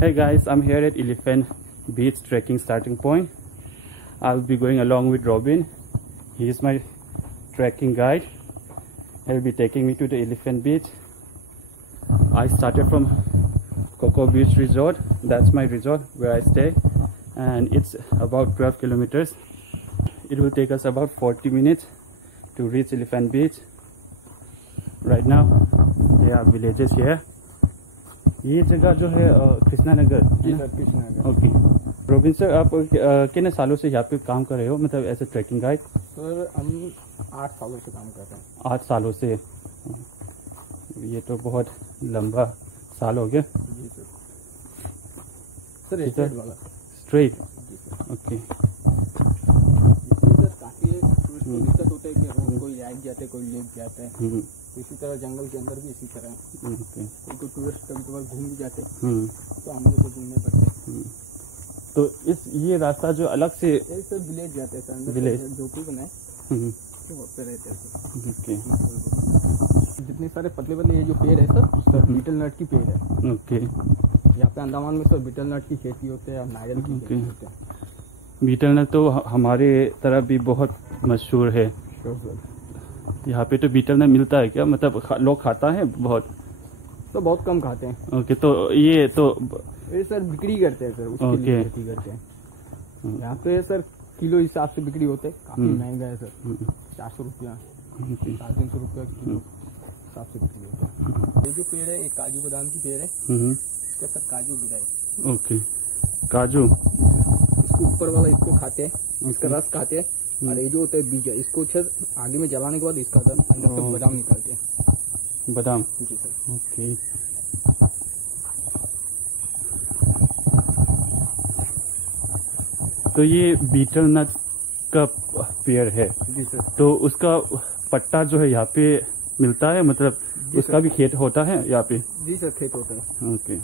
Hey guys, I'm here at Elephant Beach trekking starting point. I'll be going along with Robin. He is my trekking guide. He'll be taking me to the Elephant Beach. I started from Coco Beach Resort. That's my resort where I stay, and it's about 12 kilometers. It will take us about 40 minutes to reach Elephant Beach. Right now there are villages here. ये जगह जो है कृष्णा नगर। जी sir, Krishna Nagar. Okay robin sir, आप कितने सालों से यहाँ पे काम कर रहे हो, मतलब as a trekking guide? Sir हम 8 सालों से काम कर रहे हैं। 8 सालों से? ये तो बहुत लंबा साल हो गया। जी सर। सर स्ट्रेट वाला। स्ट्रेट? जी सर। ओके। सर काफ़ी टूरिस्ट को दिक्कत होता है कि रोड कोई राइट जाते हैं, कोई लेफ्ट जाता है। इसी तरह जंगल के अंदर भी इसी तरह कोई टूरिस्ट कभी कभार घूम भी जाते हैं, तो हम लोग को घूमने पड़ते हैं। तो ये रास्ता जो अलग से सर विलेज जाते हैं सर, विलेज झोपड़ी बनाए तो होते रहते हैं सर। ओके। जितने सारे पतले पतले ये जो पेड़ है सर बीटल नट की पेड़ है। ओके। यहाँ पे अंडमान में सर बीटल नट की खेती होते हैं और नारियल की खेती होते हैं। बीटल नट तो हमारे तरफ भी बहुत मशहूर है। यहाँ पे तो बीटल नट मिलता है क्या, मतलब लोग खाता है बहुत? तो बहुत कम खाते हैं। ओके। तो ये सर बिक्री करते हैं सर, उसके लिए खेती करते हैं। यहाँ पे सर किलो हिसाब से बिक्री होते हैं, काफी महंगा है सर। 400 रुपया 350 रुपया किलो हिसाब से बिक्री होता है। ये जो पेड़ है, एक काजू बादाम की पेड़ है, इसका सर काजू गिरा है। ओके। काजू इसको ऊपर वाला इसको खाते हैं, इसका रस खाते हैं, और ये जो होता है बीज, इसको आगे में जलाने के बाद इसका अंदर से बादाम निकालते हैं। बादाम? जी सर। ओके। तो ये बीटल नट का पेड़ है? जी सर। तो उसका पट्टा जो है यहाँ पे मिलता है, मतलब उसका भी खेत होता है यहाँ पे? जी सर, खेत होता है। ओके।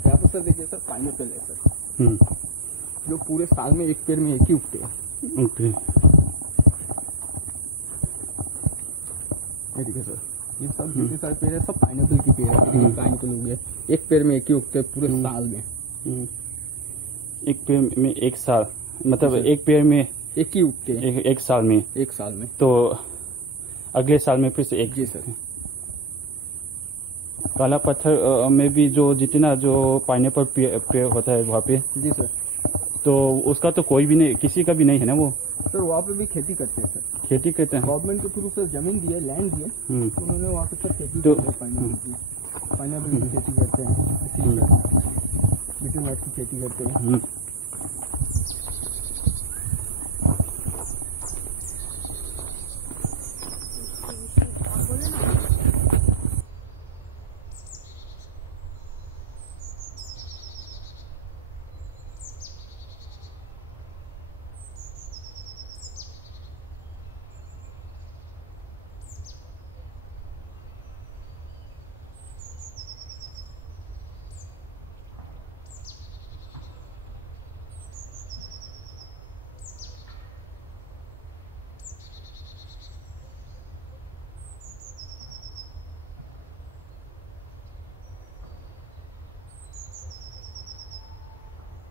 यहाँ पे सर देखिए सर, पाइनएप्पल है सर, जो पूरे साल में एक पेड़ में एक ही उगते हैं। ओके। ये देखिए सर, ये सब जितने सारे पेड़ है सब पाइनएप्पल की पेड़ है। पाइनएप्पल हो गया, एक पेड़ में एक ही उगते हैं पूरे साल में। एक पेड़ में एक साल, मतलब एक पेड़ में एक ही उगते हैं एक साल में? एक साल में। तो अगले साल में फिर से एक? जी सर। काला पत्थर में भी जो जितना जो पाइनएप्पल पेड़ होता है वहाँ पे? जी सर। तो उसका तो कोई भी नहीं, किसी का भी नहीं है ना वो? सर वहाँ पे भी खेती करते हैं सर। खेती करते हैं? गवर्नमेंट के थ्रू सर जमीन दी है, लैंड दी है, तो उन्होंने वहाँ पे सर खेती तो पाइनएप्पल की खेती करते हैं, बीटल नट की खेती करते हैं।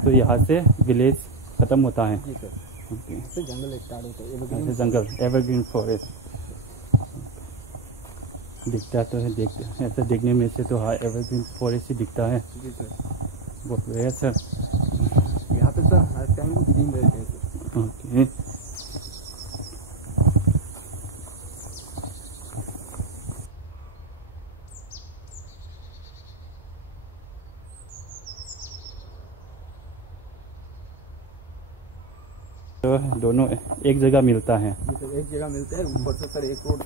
तो यहाँ से विलेज खत्म होता है? जी सर। ओके। तो जंगल स्टार्ट होता है, जंगल, एवरग्रीन फॉरेस्ट दिखता तो है, ऐसा देखने में से तो हाँ एवरग्रीन फॉरेस्ट ही दिखता है। जी सर। बहुत बढ़िया सर। यहाँ पे सर हर टाइम ग्रीन रहते हैं सर। ओके। तो दोनों एक जगह मिलता है? जी सर, एक जगह मिलता है। ऊपर से सर एक रोड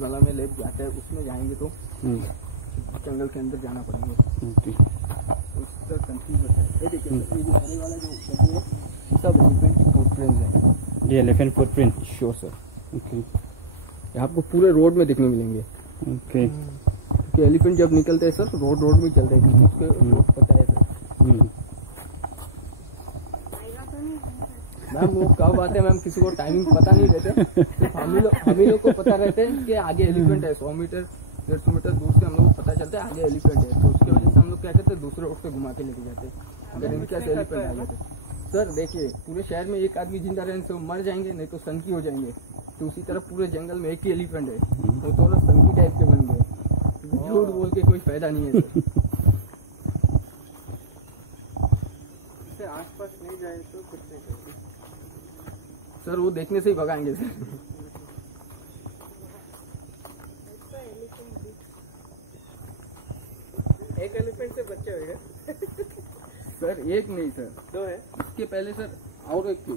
वाला में लेफ्ट जाता है, उसमें जाएंगे तो जंगल के अंदर जाना पड़ेगा। ओके। उसका कंफ्यूज होता है। ये देखिए ये जो हरे वाला जो है सब एलिफेंट की फुटप्रिंट्स हैं। ये elephant footprint? Sure sir. Okay. ये आपको पूरे रोड में देखने मिलेंगे। ओके। क्योंकि एलिफेंट जब निकलते हैं सर रोड में चलते हैं, उसके रोड पता है सर। मैम वो कब आते हैं मैम, किसी को टाइमिंग पता नहीं रहते। हम ही लोग को पता रहते हैं कि आगे एलिफेंट है 100 मीटर 150 मीटर दूर से हम लोग को पता चलता है आगे एलिफेंट है, तो उसकी वजह से हम लोग क्या करते हैं दूसरे रोड से घुमा के लेके जाते हैं। अगर इनके पास एलिफेंट आ जाते सर, देखिए पूरे शहर में एक आदमी जिंदा रहने से वो मर जाएंगे, नहीं तो सनकी हो जाएंगे। तो उसी तरह पूरे जंगल में एक ही एलिफेंट है, वो दोनों सनकी टाइप के बन गए। झूठ बोल के कोई फायदा नहीं है सर। आसपास नहीं जाए तो कुछ नहीं करेंगे सर, वो देखने से ही भगाएंगे सर। एक एलिफेंट से बच्चे होगा सर एक नहीं सर, 2 है। इसके पहले सर और एक थी,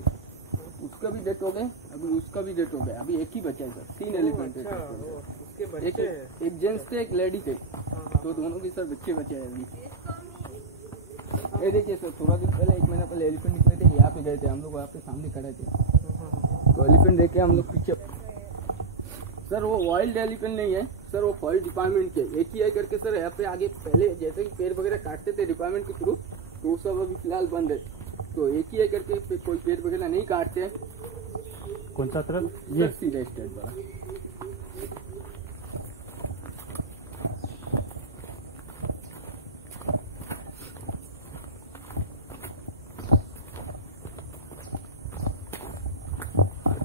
उसका भी डेथ हो गए, अभी उसका भी डेथ हो गया, अभी एक ही बचा है सर। 3 एलिफेंट है उसके बच्चे हैं। एक जेंट्स थे एक लेडी थे, तो दोनों भी सर बच्चे बचे हैं अभी। ये देखिए सर, थोड़ा दिन पहले 1 महीना पहले एलिफेंट निकले थे, यहाँ पे गए थे हम लोग, वहाँ पे सामने खड़े थे, तो एलिफेंट देखे हम लोग पीछे। सर वो वाइल्ड एलिफेंट नहीं है सर, वो फॉरेस्ट डिपार्टमेंट के एक ही है करके सर। यहाँ पे आगे पहले जैसे कि पेड़ वगैरह काटते थे डिपार्टमेंट के थ्रू, तो सब अभी फिलहाल बंद है, तो एक ही है करके कोई पेड़ वगैरह नहीं काटते हैं। कौन सा तरफ? ये सीधा स्टेट बड़ा।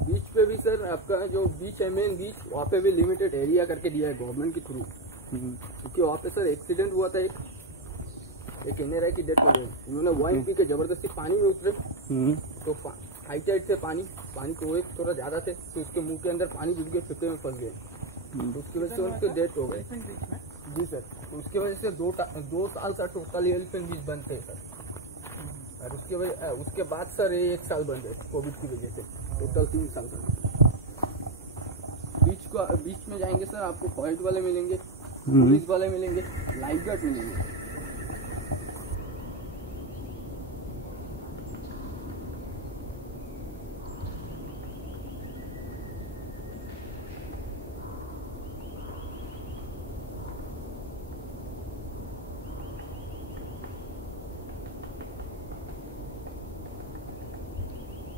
बीच पे भी सर आपका जो बीच है मेन बीच, वहाँ पे भी लिमिटेड एरिया करके दिया है गवर्नमेंट के थ्रू, क्योंकि वहाँ पे सर एक्सीडेंट हुआ था, एक एनआरआई की डेथ हो गई। उन्होंने वाइन पी के जबरदस्ती पानी में उतरे, तो हाई टाइड से पानी को एक थोड़ा ज्यादा थे, तो उसके मुंह के अंदर पानी घुस गए, फिफ्टे में फंस गए, तो उसकी वजह से उनकी डेथ हो गई। जी सर, तो उसकी वजह से 2 साल का टोटल एलिफेंट बीच बंद थे सर, और उसके बाद सर 1 साल बंद है कोविड की वजह से, टोटल 3 साल का। बीच में जाएंगे सर, आपको फॉरेस्ट वाले मिलेंगे, पुलिस वाले मिलेंगे, लाइफ गार्ड मिलेंगे।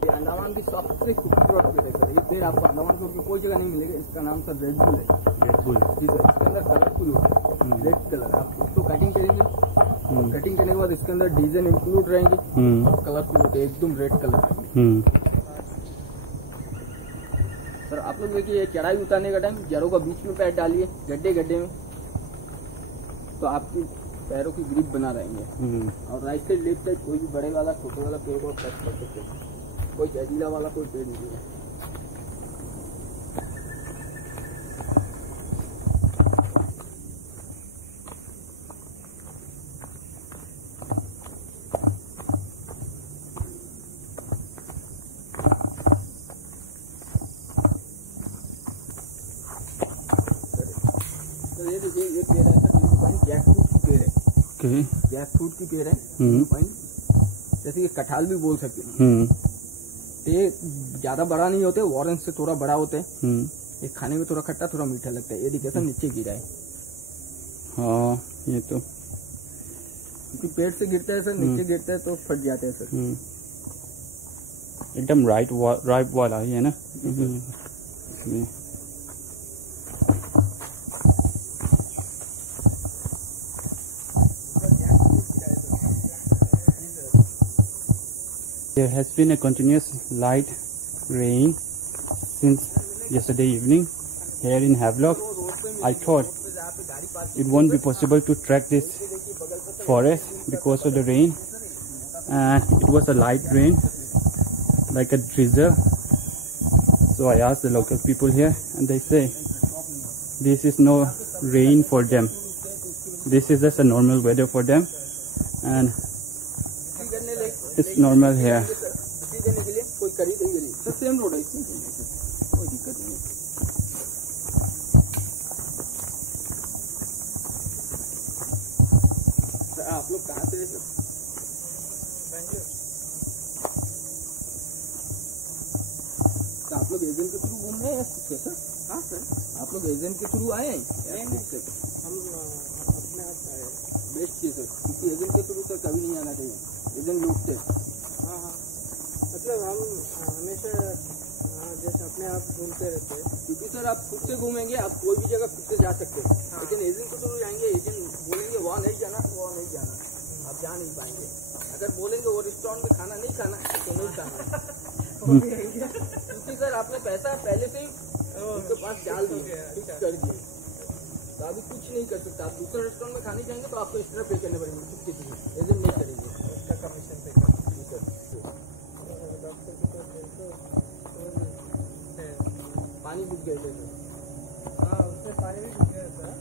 अंडमान की सबसे खूबसूरत पेड़ है सर, ये पेड़ आपको अंडमान छोड़ के कोई जगह नहीं मिलेगा। इसका नाम सर रेड बुल है। रेड बुल जी सर, इसके अंदर कलरफुल होता है, रेड कलर। आप उसको कटिंग करेंगे, कटिंग करने के बाद इसके अंदर डिजाइन इंक्लूड रहेंगे, कलरफुल होते हैं, एकदम रेड कलर। सर आप लोग देखिए, चढ़ाई उतारने का टाइम जड़ों का बीच में पैर डालिए गड्ढे में, तो आपकी पैरों की ग्रिप बना रहेंगे। और राइट साइड लेफ्ट साइड कोई भी बड़े वाला छोटे वाला पेड़ को टच कर सकते हैं, कोई जहरीला वाला कोई पेड़ नहीं है। तो ये देखिए, ये पेड़ है सर, जैकफ्रूट की पेड़ है। जैकफ्रूट की पेड़ है, जैसे कि कटहल भी बोल सकते हैं। ये ज्यादा बड़ा नहीं होते, ऑरेंज से थोड़ा बड़ा होते हैं। ये खाने में थोड़ा खट्टा थोड़ा मीठा लगता है। ये देखिए सर, नीचे गिरा है। हाँ, ये तो क्योंकि पेड़ से गिरता है सर, नीचे गिरता है तो फट जाते हैं सर। एकदम राइट वाला ही है ना। There has been a continuous light rain since yesterday evening here in Havelock. I thought it won't be possible to track this forest because of the rain, and it was a light rain like a drizzle. So I asked the local people here, and they say this is no rain for them. This is just a normal weather for them, and it's normal here. कोई खरीद ही गली sir, same road है, कोई दिक्कत नहीं। आप लोग कहाँ से हैं सर? तो आप लोग एजेंट के थ्रू घूम रहे हैं सर? हाँ सर, आप लोग एजेंट के थ्रू आए हैं? हम अपने आप आए। बेस्ट चीज सर, क्योंकि एजेंट के थ्रू सर कभी नहीं आना चाहिए, एजेंट लूटते। हाँ हाँ, मतलब हम हमेशा जैसे अपने आप घूमते रहते हैं, क्योंकि सर आप खुद से घूमेंगे, आप कोई भी जगह खुद से जा सकते हैं। लेकिन एजेंट को तो जाएंगे, एजेंट बोलेंगे वहाँ नहीं जाना, वहाँ नहीं जाना, आप जा नहीं पाएंगे। अगर बोलेंगे वो रेस्टोरेंट में खाना नहीं खाना तो नहीं खाना, क्योंकि सर आपने पैसा पहले से ही उनके पास डाल दिया, फिक्स कर दिए, तो अभी कुछ नहीं कर सकता। आप दूसरे रेस्टोरेंट में खाने जाएंगे तो आपको एक्स्ट्रा पे करने पड़ेंगे, चुपके से एजेंट नहीं करेंगे, उसका कमीशन पे डॉक्टर के पास गए तो पानी बुक गए थे सर। हाँ, उससे पानी भी घुस गया था।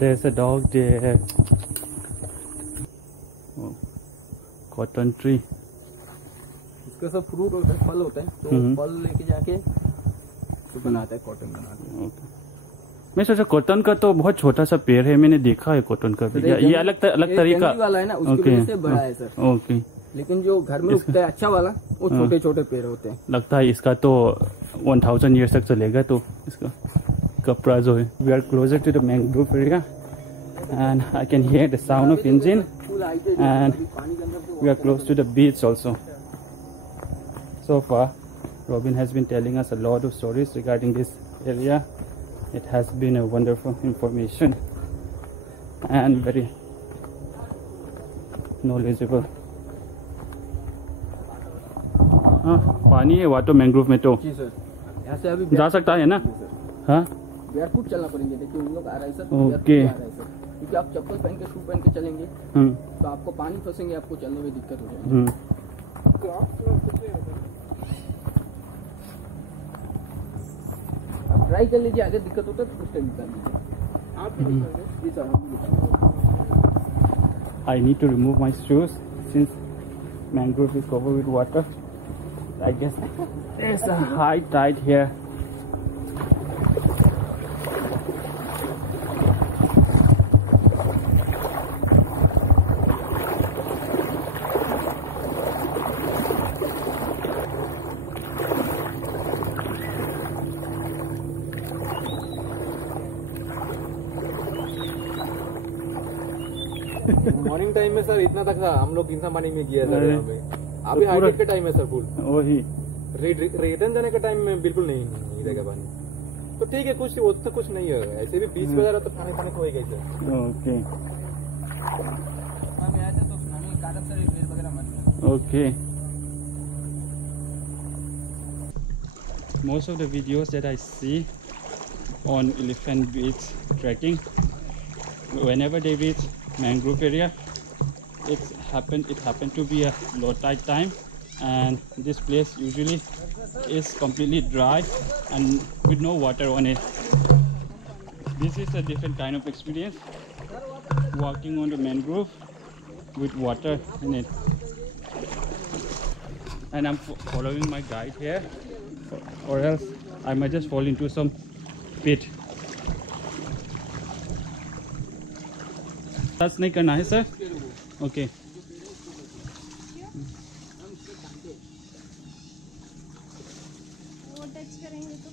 There's a dog there. Oh, cotton tree. इसका सब फ्रूट होता है, फल होता है, तो फल लेके जाके तो बनाता है, कॉटन बनाता है। Okay. मैं सोचा कॉटन का तो बहुत छोटा सा पेड़ है, मैंने देखा है कॉटन का भी। ये अलग तरीका वाला है ना, उसकी वजह से बड़ा है सर। ओके। लेकिन जो घर में उगता है अच्छा वाला, वो छोटे छोटे पेड़ होते हैं। लगता है इसका तो 1000 years तक चलेगा, तो इसका कपड़ा जो है। We are closer to the mangrove area and I can hear the sound of engine and we are close to the beach also. So far, Robin has been telling us a lot of stories regarding this area. It has been a wonderful information and very knowledgeable. हाँ, पानी है वहाँ तो mangrove में तो जी sir, यहाँ से अभी जा सकता है ना? हाँ, बेयरफुट चलना पड़ेंगे। देखिए उन लोग आ रहा है सर, ओके। आ रहा है सर, क्योंकि आप चप्पल पहन के, शू पहन के चलेंगे तो आपको पानी फंसेंगे, आपको चलने में दिक्कत हो जाएगी। आप ट्राई कर लीजिए, अगर दिक्कत होता है तो उस टाइम निकाल लीजिए। आप भी निकालिए। जी सर, हम भी निकालेंगे। I need to remove my shoes since mangrove is covered with water. I guess there's a high tide here. Morning time में सर इतना तक था, हम लोग इतना पानी में गया सर यहाँ पे। अभी हाईटेक के टाइम है सर, फुल वही रिटर्न जाने के टाइम में बिल्कुल नहीं रहेगा पानी। तो ठीक है, कुछ उतना कुछ नहीं है, ऐसे भी बीच वगैरह तो पानी पानी हो ही गई सर। ओके हम आए थे तो सुनामी के कारण सर पेड़ वगैरह मर गया। Okay. Most of the videos that I see on Elephant Beach trekking, whenever they reach mangrove area, it happened to be a low tide time, and this place usually is completely dry and with no water on it. This is a different kind of experience, walking on the mangrove with water in it. And I'm following my guide here, or else I might just fall into some pit. Touch नहीं करना है sir? Okay. वो touch करेंगे तो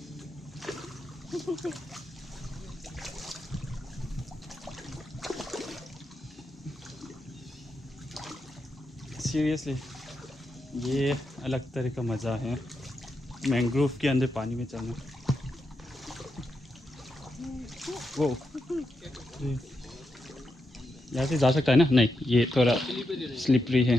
seriously ये अलग तरह का मज़ा है मैंग्रोव के अंदर पानी में चलना। वो यहाँ से जा सकता है ना? नहीं, ये थोड़ा स्लिपरी है।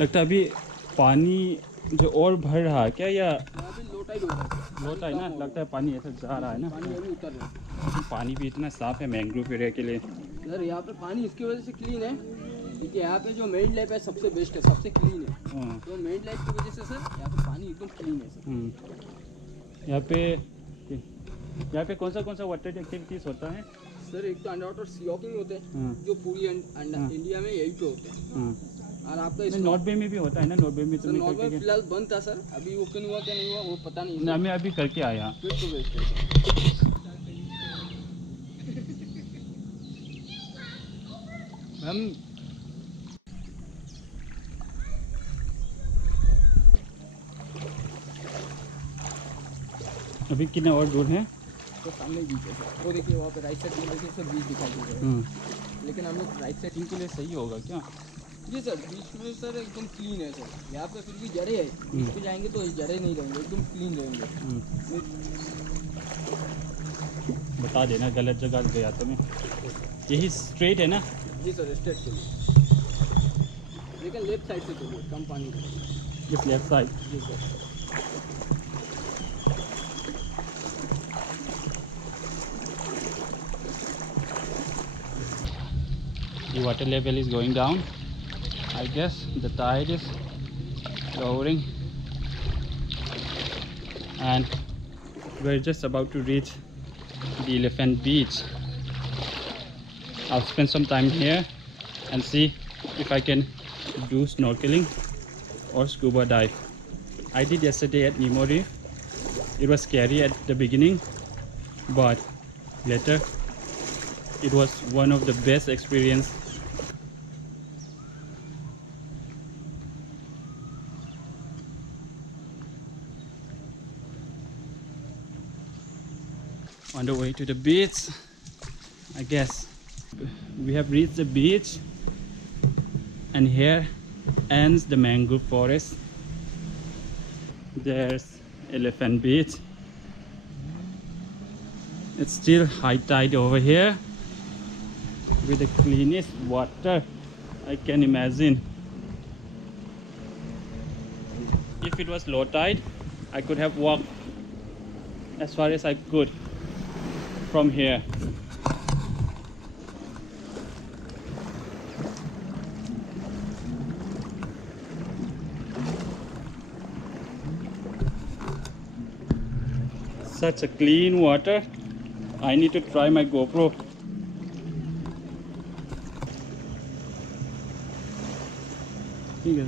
लगता है अभी पानी जो और भर रहा है क्या, या लो टाइड हो रहा है? लो टाइड ना, लगता है पानी ऐसा जा रहा है ना। पानी अभी उतर रहा है। पानी भी इतना साफ है मैंग्रोव एरिया के लिए। सर यहाँ पे पानी इसकी वजह से क्लीन है, क्योंकि यहाँ पे जो मेरिन लाइफ है सबसे बेस्ट है, सबसे क्लीन है। तो मेरिन लाइफ की वजह से सर यहाँ पे पानी एकदम क्लीन है सर। यहाँ पे कौन सा वाटर एक्टिविटीज होता है सर? एक तो अंडर वाटर सी वॉकिंग होते हैं, जो पूरी इंडिया में यही पे होते हैं। और आपका नॉर्थ बे में भी होता है ना? नॉर्थ बे में तो नॉर्थ में फिलहाल बंद था सर, अभी ओपन हुआ क्या नहीं हुआ वो पता नहीं। ना, मैं अभी करके आया। फिर तो बेस्ट है। हम अभी कितना और दूर है? तो सामने बीच है सर, वो देखिए वहाँ पे राइट साइड में देखिए सर बीच दिखाई दे रहा है। लेकिन हम लोग राइट साइड के लिए सही होगा क्या? जी सर, बीच में सर एकदम क्लीन है सर। यहाँ पे फिर भी जड़े है, बीच पे जाएंगे तो जड़े नहीं रहेंगे, एकदम क्लीन रहेंगे। बता देना गलत जगह गया तो मैं। यही स्ट्रेट है ना? जी सर, स्ट्रेट चलिए, लेकिन लेफ्ट साइड से चलिए, कम पानी का। इस लेफ्ट साइड। जी sir. The water level is going down. I guess the tide is lowering, and we're just about to reach the Elephant Beach. I'll spend some time here and see if I can do snorkeling or scuba dive. I did yesterday at Nemo Reef. It was scary at the beginning, but later it was one of the best experience. On the way to the beach, I guess we have reached the beach, and here ends the mangrove forest. There's Elephant Beach. It's still high tide over here with the cleanest water I can imagine. If it was low tide, I could have walked as far as I could from here. Such a clean water. I need to try my GoPro. ठीक है।